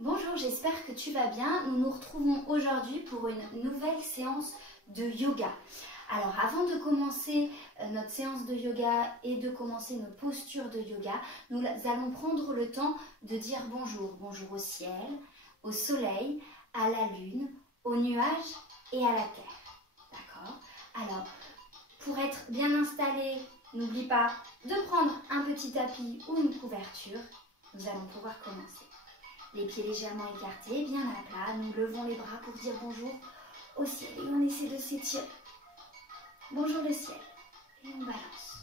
Bonjour, j'espère que tu vas bien. Nous nous retrouvons aujourd'hui pour une nouvelle séance de yoga. Alors avant de commencer notre séance de yoga et de commencer nos postures de yoga, nous allons prendre le temps de dire bonjour. Bonjour au ciel, au soleil, à la lune, aux nuages et à la terre. D'accord? Alors, pour être bien installé, n'oublie pas de prendre un petit tapis ou une couverture. Nous allons pouvoir commencer. Les pieds légèrement écartés, bien à plat. Nous levons les bras pour dire bonjour au ciel et on essaie de s'étirer. Bonjour le ciel. Et on balance.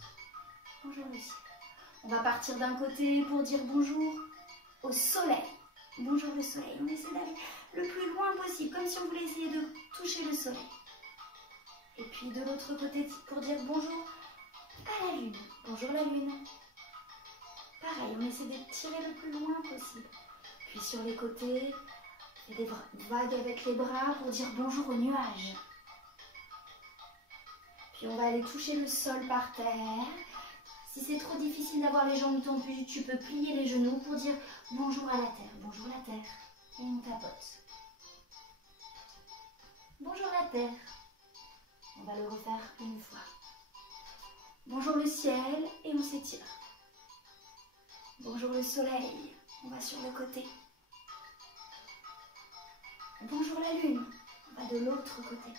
Bonjour le ciel. On va partir d'un côté pour dire bonjour au soleil. Bonjour le soleil. On essaie d'aller le plus loin possible, comme si on voulait essayer de toucher le soleil. Et puis de l'autre côté pour dire bonjour à la lune. Bonjour la lune. Pareil, on essaie de tirer le plus loin possible. Puis sur les côtés, il y a des vagues avec les bras pour dire bonjour aux nuages. Puis on va aller toucher le sol par terre. Si c'est trop difficile d'avoir les jambes tendues, tu peux plier les genoux pour dire bonjour à la terre. Bonjour la terre. Et on tapote. Bonjour la terre. On va le refaire une fois. Bonjour le ciel et on s'étire. Bonjour le soleil. On va sur le côté. Bonjour la lune. On va de l'autre côté.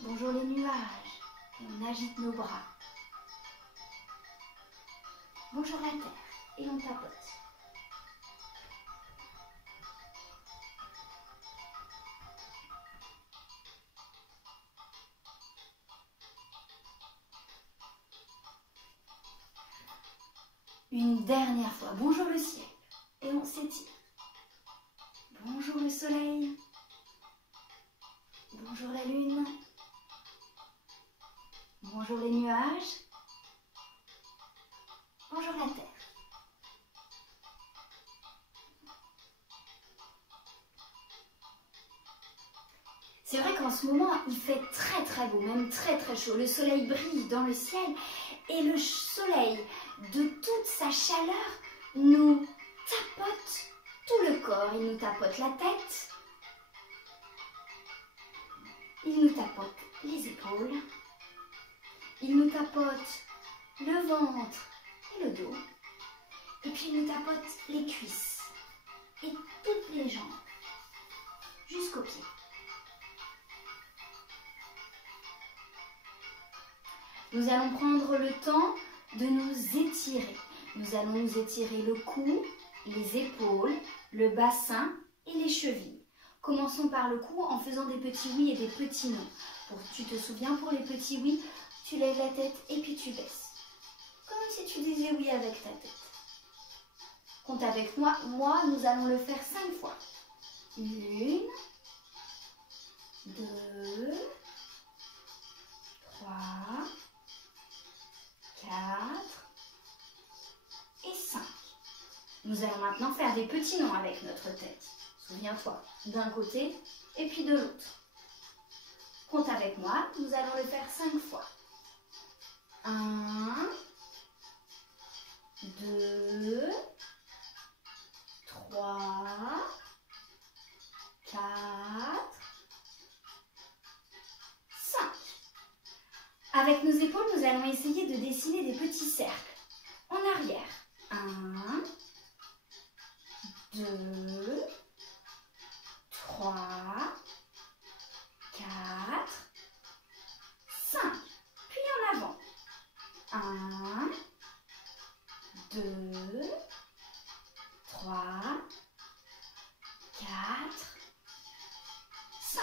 Bonjour les nuages. Et on agite nos bras. Bonjour la terre. Et on tapote. Une dernière fois. Bonjour le ciel. Et on s'étire. Bonjour le soleil. Bonjour la lune. Bonjour les nuages. Bonjour la terre. C'est vrai qu'en ce moment, il fait très beau, même très chaud. Le soleil brille dans le ciel et le soleil, de toute sa chaleur, nous tapote tout le corps. Il nous tapote la tête, il nous tapote les épaules, il nous tapote le ventre et le dos, et puis il nous tapote les cuisses et toutes les jambes jusqu'aux pieds. Nous allons prendre le temps de nous étirer. Nous allons nous étirer le cou, les épaules, le bassin et les chevilles. Commençons par le cou en faisant des petits oui et des petits non. Tu te souviens, pour les petits oui, tu lèves la tête et puis tu baisses. Comme si tu disais oui avec ta tête. Compte avec moi. Moi, nous allons le faire 5 fois. 1, 2, 3, 4 et 5. Nous allons maintenant faire des petits noms avec notre tête. Souviens-toi, d'un côté et puis de l'autre. Compte avec moi, nous allons le faire 5 fois. 1, 2, 3, 4, 5. Avec nos épaules, nous allons essayer de dessiner des petits cercles en arrière. 1, 2, 3, 4, 5. Puis en avant. 1, 2, 3, 4, 5.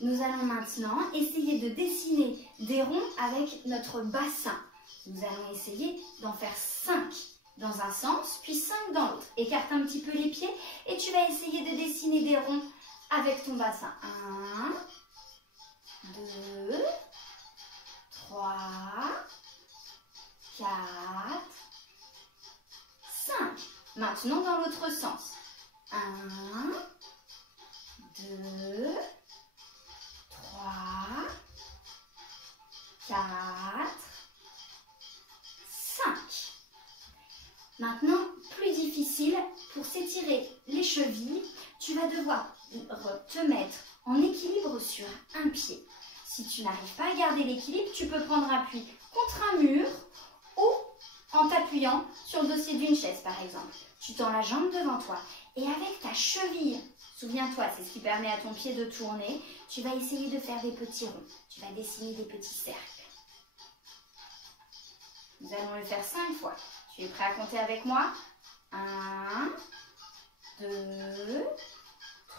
Nous allons maintenant essayer de dessiner des ronds avec notre bassin. Nous allons essayer d'en faire 5 dans un sens, puis 5 dans l'autre. Écarte un petit peu les pieds et tu vas essayer de dessiner des ronds avec ton bassin. 1, 2, 3, 4, 5. Maintenant dans l'autre sens. 1, 2, 3, 4, 5. Maintenant, plus difficile. difficile, pour s'étirer les chevilles, tu vas devoir te mettre en équilibre sur un pied. Si tu n'arrives pas à garder l'équilibre, tu peux prendre appui contre un mur ou en t'appuyant sur le dossier d'une chaise par exemple. Tu tends la jambe devant toi et avec ta cheville, souviens-toi, c'est ce qui permet à ton pied de tourner, tu vas essayer de faire des petits ronds. Tu vas dessiner des petits cercles. Nous allons le faire 5 fois. Tu es prêt à compter avec moi? 1, 2,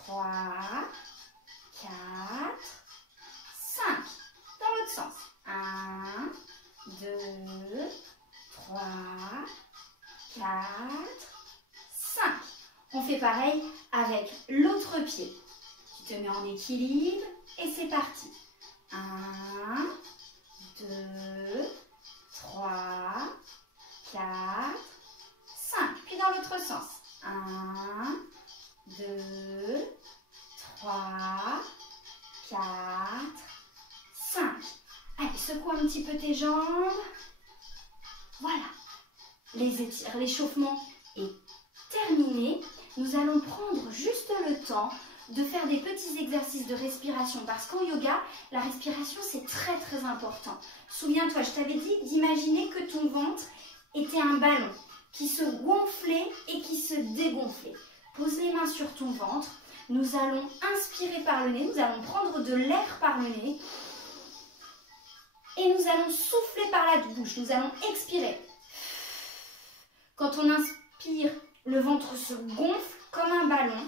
3, 4, 5. Dans l'autre sens. 1, 2, 3, 4, 5. On fait pareil avec l'autre pied. Tu te mets en équilibre et c'est parti. 1, 2, 3, 4, 5. Puis dans l'autre sens. 1, 2, 3, 4, 5. Allez, secoue un petit peu tes jambes. Voilà. L'échauffement est terminé. Nous allons prendre juste le temps de faire des petits exercices de respiration parce qu'en yoga, la respiration c'est très très important. Souviens-toi, je t'avais dit d'imaginer que ton ventre était un ballon qui se gonflait et qui se dégonflait. Pose les mains sur ton ventre. Nous allons inspirer par le nez. Nous allons prendre de l'air par le nez. Et nous allons souffler par la bouche. Nous allons expirer. Quand on inspire, le ventre se gonfle comme un ballon.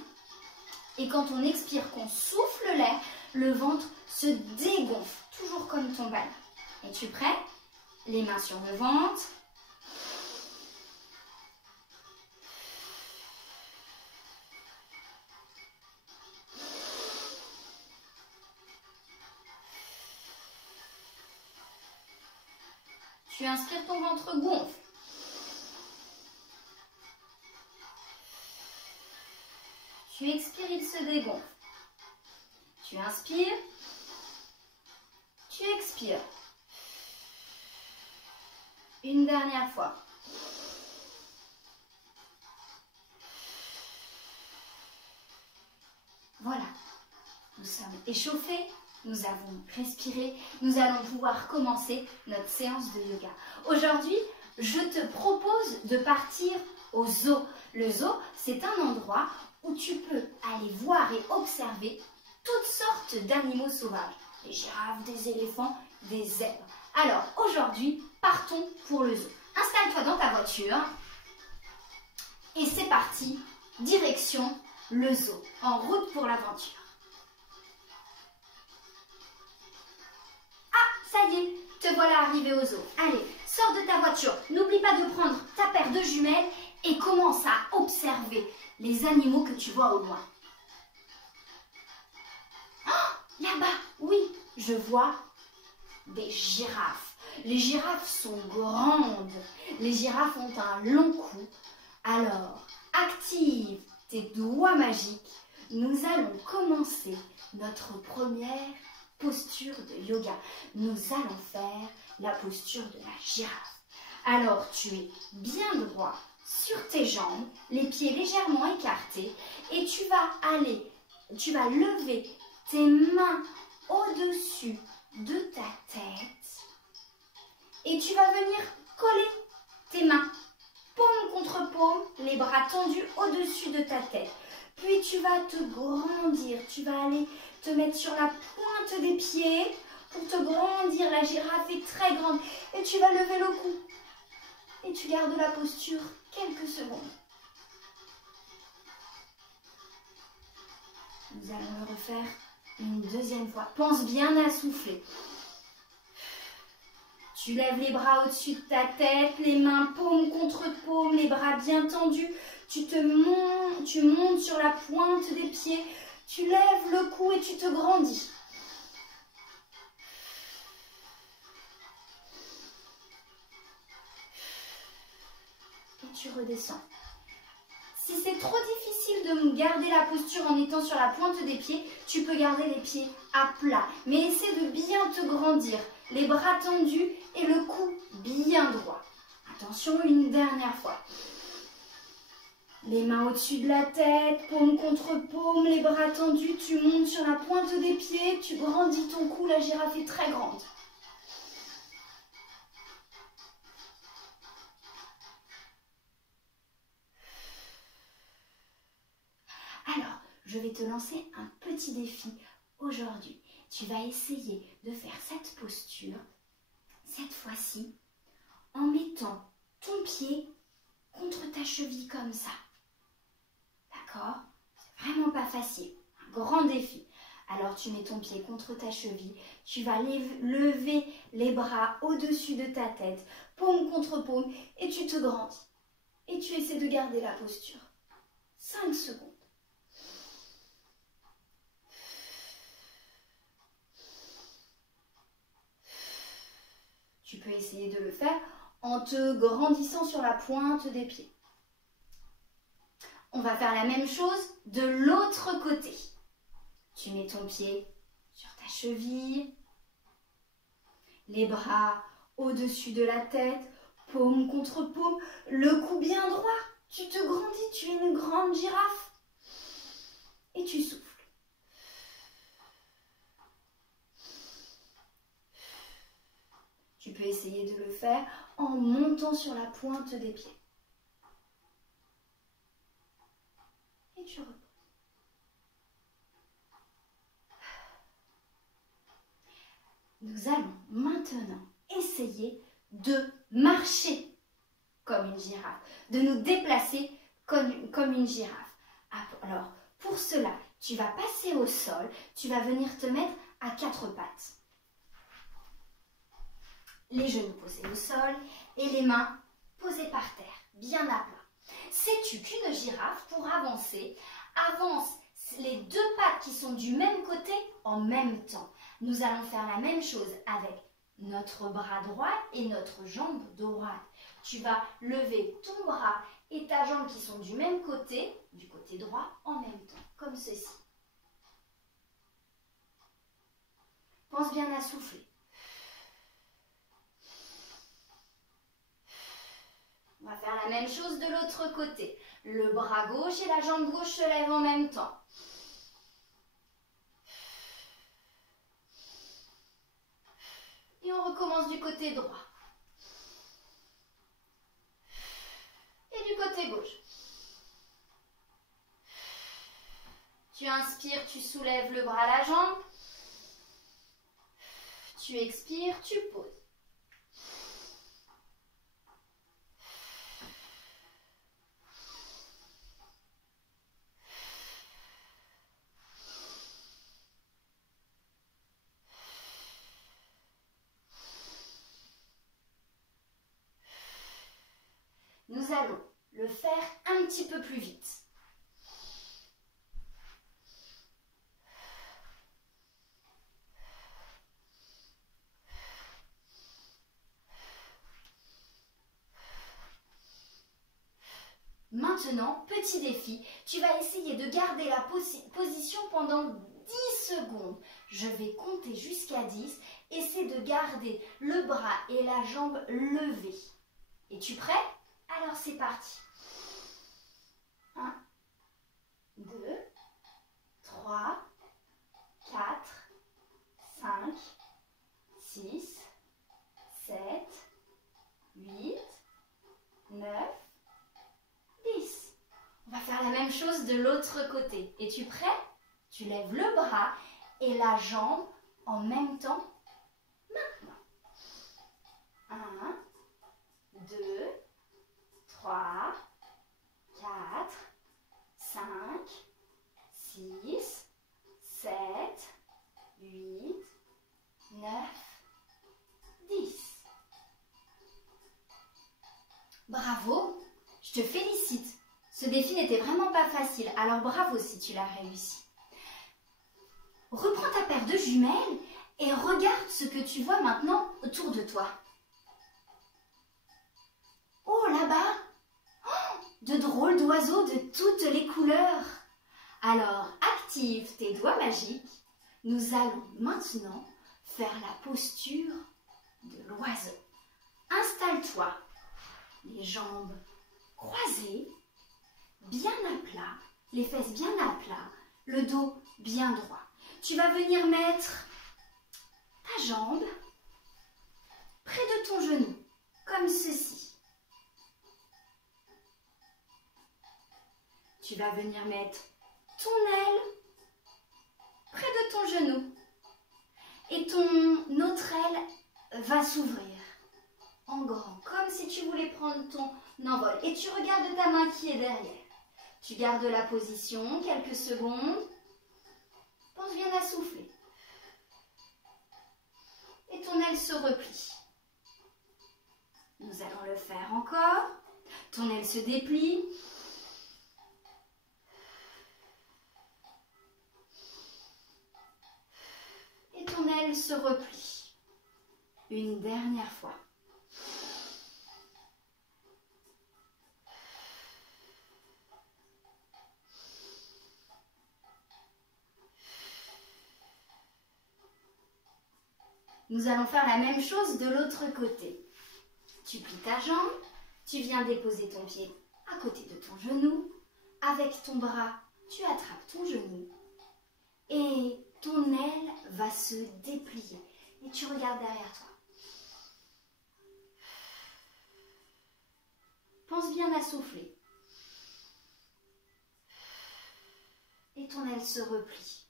Et quand on expire, qu'on souffle l'air, le ventre se dégonfle. Toujours comme ton ballon. Es-tu prêt? Les mains sur le ventre. Tu inspires, ton ventre gonfle. Tu expires, il se dégonfle. Tu inspires. Tu expires. Une dernière fois. Voilà. Nous sommes échauffés. Nous avons respiré, nous allons pouvoir commencer notre séance de yoga. Aujourd'hui, je te propose de partir au zoo. Le zoo, c'est un endroit où tu peux aller voir et observer toutes sortes d'animaux sauvages. Des girafes, des éléphants, des zèbres. Alors, aujourd'hui, partons pour le zoo. Installe-toi dans ta voiture et c'est parti, direction le zoo, en route pour l'aventure. Ça y est, te voilà arrivé au zoo. Allez, sors de ta voiture. N'oublie pas de prendre ta paire de jumelles et commence à observer les animaux que tu vois au loin. Oh, là-bas, oui, je vois des girafes. Les girafes sont grandes. Les girafes ont un long cou. Alors, active tes doigts magiques. Nous allons commencer notre première posture de yoga. Nous allons faire la posture de la girafe. Alors, tu es bien droit sur tes jambes, les pieds légèrement écartés et tu vas lever tes mains au-dessus de ta tête et tu vas venir coller tes mains, paume contre paume, les bras tendus au-dessus de ta tête. Puis tu vas te grandir, tu vas aller te mettre sur la pointe des pieds pour te grandir. La girafe est très grande et tu vas lever le cou et tu gardes la posture quelques secondes. Nous allons le refaire une deuxième fois. Pense bien à souffler. Tu lèves les bras au-dessus de ta tête, les mains paume contre paume, les bras bien tendus. Tu montes sur la pointe des pieds. Tu lèves le cou et tu te grandis. Et tu redescends. Si c'est trop difficile de garder la posture en étant sur la pointe des pieds, tu peux garder les pieds à plat. Mais essaie de bien te grandir. Les bras tendus et le cou bien droit. Attention, une dernière fois. Les mains au-dessus de la tête, paume contre paume, les bras tendus, tu montes sur la pointe des pieds, tu grandis ton cou, la girafe est très grande. Alors, je vais te lancer un petit défi aujourd'hui. Tu vas essayer de faire cette posture, cette fois-ci, en mettant ton pied contre ta cheville comme ça. D'accord? C'est vraiment pas facile. Un grand défi. Alors tu mets ton pied contre ta cheville, tu vas lever les bras au-dessus de ta tête, paume contre paume, et tu te grandis. Et tu essaies de garder la posture. 5 secondes. Tu peux essayer de le faire en te grandissant sur la pointe des pieds. On va faire la même chose de l'autre côté. Tu mets ton pied sur ta cheville, les bras au-dessus de la tête, paume contre paume, le cou bien droit. Tu te grandis, tu es une grande girafe. Et tu souffles. Tu peux essayer de le faire en montant sur la pointe des pieds. Et tu reposes. Nous allons maintenant essayer de marcher comme une girafe, de nous déplacer comme une girafe. Alors, pour cela, tu vas passer au sol, tu vas venir te mettre à 4 pattes. Les genoux posés au sol et les mains posées par terre, bien à plat. Sais-tu qu'une girafe, pour avancer, avance les 2 pattes qui sont du même côté en même temps? Nous allons faire la même chose avec notre bras droit et notre jambe droite. Tu vas lever ton bras et ta jambe qui sont du même côté, du côté droit, en même temps, comme ceci. Pense bien à souffler. On va faire la même chose de l'autre côté. Le bras gauche et la jambe gauche se lèvent en même temps. Et on recommence du côté droit. Et du côté gauche. Tu inspires, tu soulèves le bras, la jambe. Tu expires, tu poses. Nous allons le faire un petit peu plus vite. Maintenant, petit défi, tu vas essayer de garder la position pendant 10 secondes. Je vais compter jusqu'à 10. Essaie de garder le bras et la jambe levés. Es-tu prêt? Alors c'est parti. 1, 2, 3, 4, 5, 6, 7, 8, 9, 10. On va faire la même chose de l'autre côté. Es-tu prêt? Tu lèves le bras et la jambe en même temps. Maintenant. 1, 2, 3, 4, 5, 6, 7, 8, 9, 10. Bravo, je te félicite. Ce défi n'était vraiment pas facile, alors bravo si tu l'as réussi. Reprends ta paire de jumelles et regarde ce que tu vois maintenant autour de toi. Oh, là-bas, de drôles d'oiseaux de toutes les couleurs. Alors, active tes doigts magiques. Nous allons maintenant faire la posture de l'oiseau. Installe-toi, les jambes croisées, bien à plat, les fesses bien à plat, le dos bien droit. Tu vas venir mettre ta jambe près de ton genou, comme ceci. Tu vas venir mettre ton aile près de ton genou et ton autre aile va s'ouvrir en grand, comme si tu voulais prendre ton envol. Et tu regardes ta main qui est derrière. Tu gardes la position quelques secondes. Pense bien à souffler. Et ton aile se replie. Nous allons le faire encore. Ton aile se déplie. Et ton aile se replie. Une dernière fois. Nous allons faire la même chose de l'autre côté. Tu plies ta jambe, tu viens déposer ton pied à côté de ton genou. Avec ton bras, tu attrapes ton genou et ton aile va se déplier. Et tu regardes derrière toi. Pense bien à souffler. Et ton aile se replie.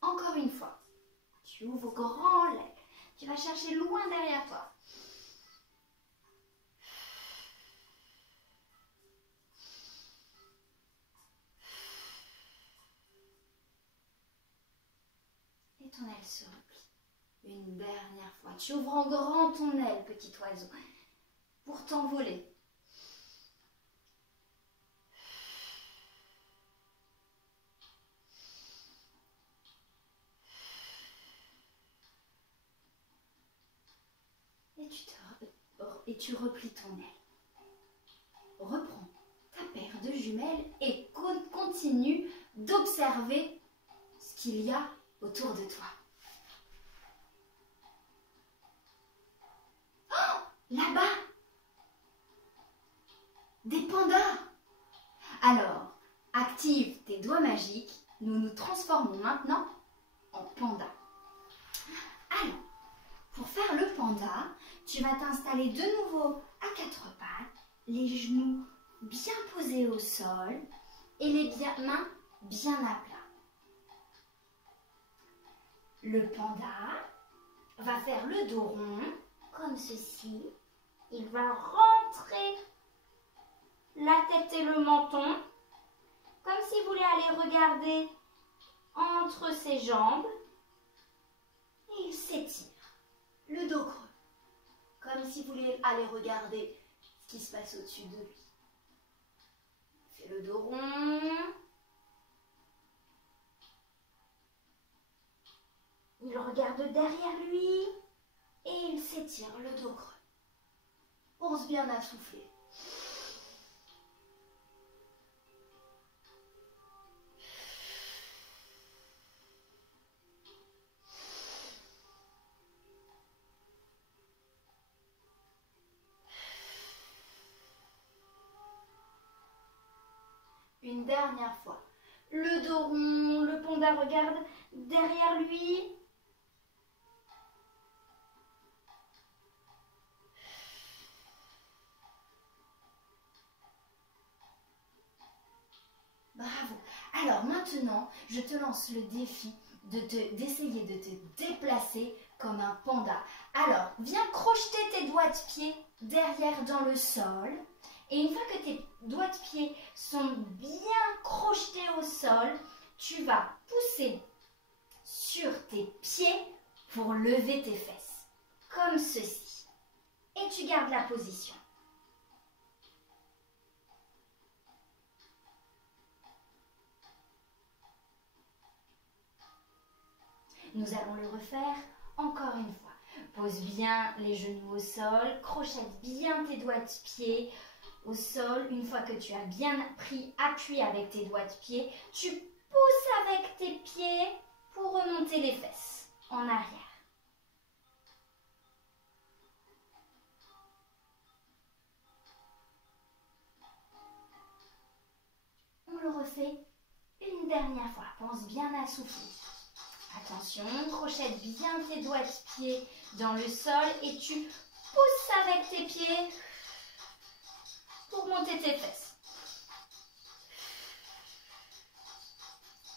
Encore une fois. Tu ouvres grand l'aile. Tu vas chercher loin derrière toi. Et ton aile se replie. Une dernière fois. Tu ouvres en grand ton aile, petit oiseau, pour t'envoler. Et tu replies ton aile. Reprends ta paire de jumelles et continue d'observer ce qu'il y a autour de toi. Oh, là-bas, des pandas. Alors, active tes doigts magiques. Nous nous transformons maintenant en panda. Alors, pour faire le panda, tu vas t'installer de nouveau à quatre pattes, les genoux bien posés au sol et les mains bien à plat. Le panda va faire le dos rond, comme ceci. Il va rentrer la tête et le menton, comme s'il voulait aller regarder entre ses jambes. Et il s'étire, le dos creux, comme s'il voulait aller regarder ce qui se passe au-dessus de lui. Il fait le dos rond. Il regarde derrière lui et il s'étire, le dos creux. Pense bien à souffler. Une dernière fois. Le dos rond, le panda regarde derrière lui. Bravo. Alors maintenant, je te lance le défi d'essayer de te déplacer comme un panda. Alors, viens crocheter tes doigts de pied derrière dans le sol. Et une fois que tes doigts de pied sont bien crochetés au sol, tu vas pousser sur tes pieds pour lever tes fesses, comme ceci. Et tu gardes la position. Nous allons le refaire encore une fois. Pose bien les genoux au sol, crochette bien tes doigts de pied au sol. Une fois que tu as bien pris appui avec tes doigts de pied, tu pousses avec tes pieds pour remonter les fesses en arrière. refait une dernière fois. Pense bien à souffler. Attention, crochette bien tes doigts de pied dans le sol et tu pousses avec tes pieds pour monter tes fesses.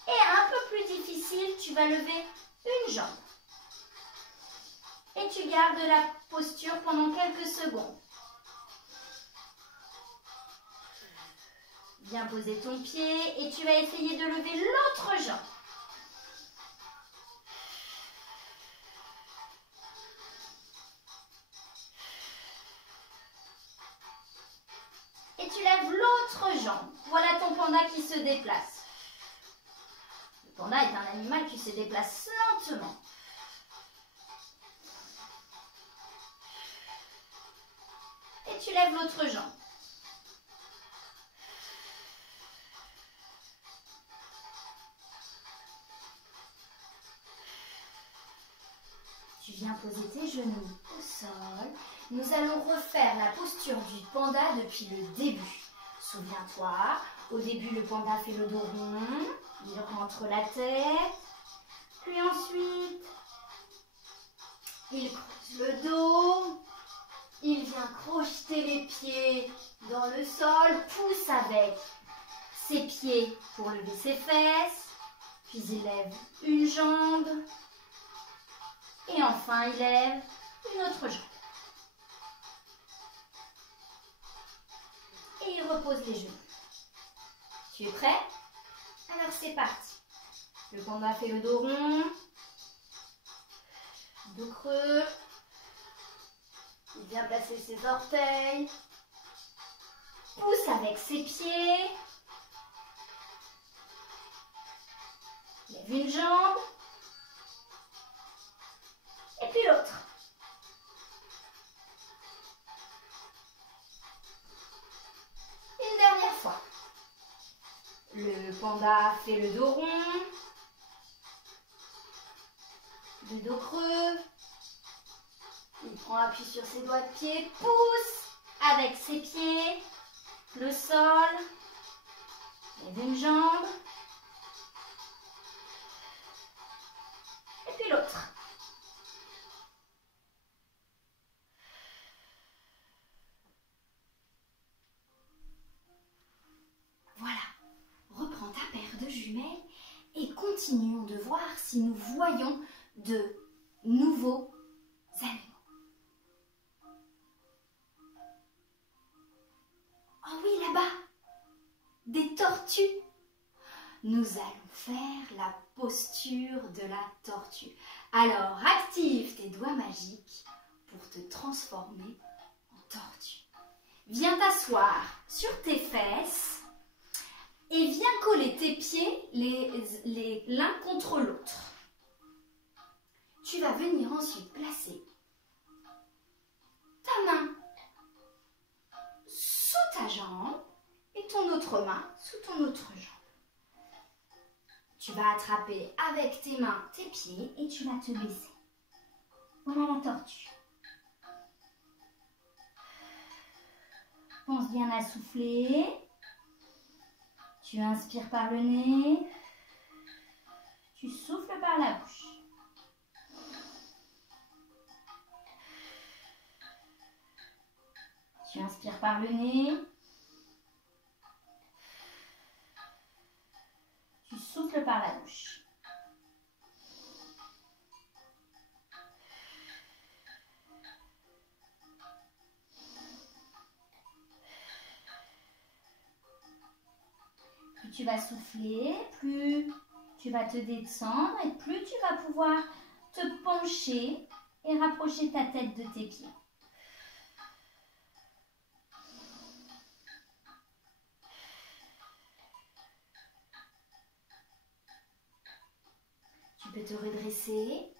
Et un peu plus difficile, tu vas lever une jambe. Et tu gardes la posture pendant quelques secondes. Bien poser ton pied et tu vas essayer de lever l'autre jambe. Et tu lèves l'autre jambe. Voilà ton panda qui se déplace. Le panda est un animal qui se déplace lentement. Et tu lèves l'autre jambe. Tu viens poser tes genoux au sol. Nous allons refaire la posture du panda depuis le début. Souviens-toi, au début le panda fait le dos rond, il rentre la tête, puis ensuite il creuse le dos, il vient crocheter les pieds dans le sol, pousse avec ses pieds pour lever ses fesses, puis il lève une jambe. Et enfin, il lève une autre jambe. Et il repose les genoux. Tu es prêt? Alors c'est parti. Le panda fait le dos rond. Dos creux. Il vient placer ses orteils. Pousse avec ses pieds. Lève une jambe. Et puis l'autre. Une dernière fois. Le panda fait le dos rond. Le dos creux. Il prend appui sur ses doigts de pied. Pousse avec ses pieds. Le sol. Lève une jambe. Et puis l'autre. Et continuons de voir si nous voyons de nouveaux animaux. Oh oui, là-bas, des tortues. Nous allons faire la posture de la tortue. Alors, active tes doigts magiques pour te transformer en tortue. Viens t'asseoir sur tes fesses. Et viens coller tes pieds l'un contre l'autre. Tu vas venir ensuite placer ta main sous ta jambe et ton autre main sous ton autre jambe. Tu vas attraper avec tes mains tes pieds et tu vas te baisser. Voilà la tortue. Pense bien à souffler. Tu inspires par le nez, tu souffles par la bouche. Tu inspires par le nez, tu souffles par la bouche. Plus tu vas souffler, plus tu vas te descendre et plus tu vas pouvoir te pencher et rapprocher ta tête de tes pieds. Tu peux te redresser.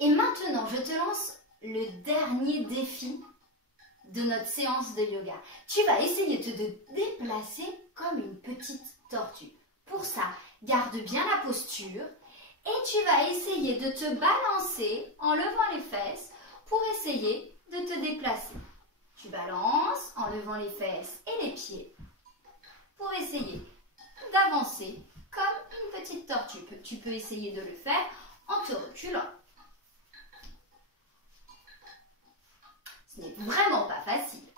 Et maintenant, je te lance le dernier défi de notre séance de yoga. Tu vas essayer de te déplacer comme une petite tortue. Pour ça, garde bien la posture et tu vas essayer de te balancer en levant les fesses pour essayer de te déplacer. Tu balances en levant les fesses et les pieds pour essayer d'avancer comme une petite tortue. Tu peux essayer de le faire en te reculant. Ce n'est vraiment pas facile.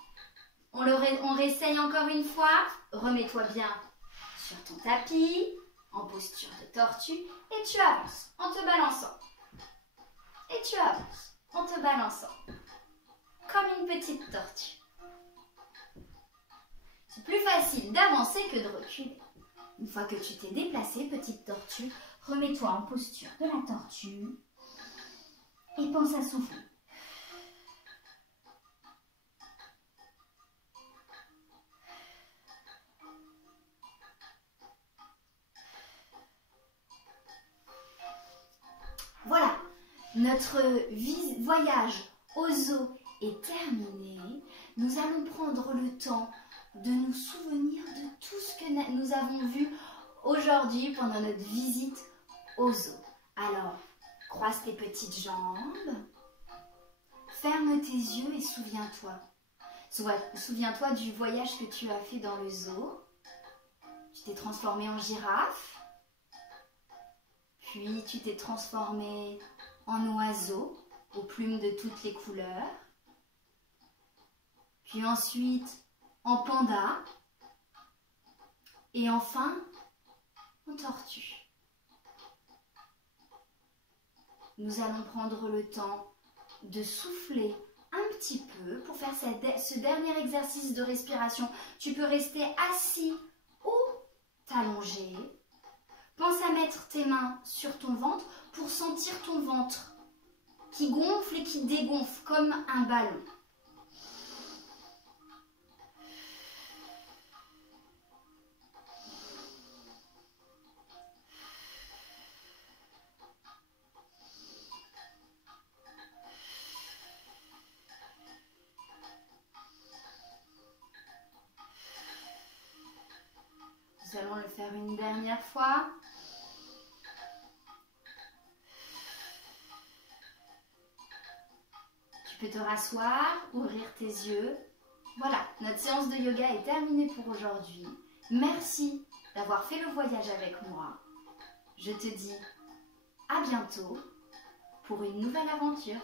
On réessaye encore une fois. Remets-toi bien sur ton tapis, en posture de tortue, et tu avances en te balançant. Et tu avances en te balançant, comme une petite tortue. C'est plus facile d'avancer que de reculer. Une fois que tu t'es déplacée, petite tortue, remets-toi en posture de la tortue et pense à souffler. Voilà, notre voyage au zoo est terminé. Nous allons prendre le temps de nous souvenir de tout ce que nous avons vu aujourd'hui pendant notre visite au zoo. Alors, croise tes petites jambes, ferme tes yeux et souviens-toi. Souviens-toi du voyage que tu as fait dans le zoo. Tu t'es transformé en girafe. Puis tu t'es transformé en oiseau aux plumes de toutes les couleurs. Puis ensuite en panda. Et enfin en tortue. Nous allons prendre le temps de souffler un petit peu pour faire ce dernier exercice de respiration. Tu peux rester assis ou t'allonger. Pense à mettre tes mains sur ton ventre pour sentir ton ventre qui gonfle et qui dégonfle comme un ballon. Nous allons le faire une dernière fois. Tu peux te rasseoir, ouvrir tes yeux. Voilà, notre séance de yoga est terminée pour aujourd'hui. Merci d'avoir fait le voyage avec moi. Je te dis à bientôt pour une nouvelle aventure.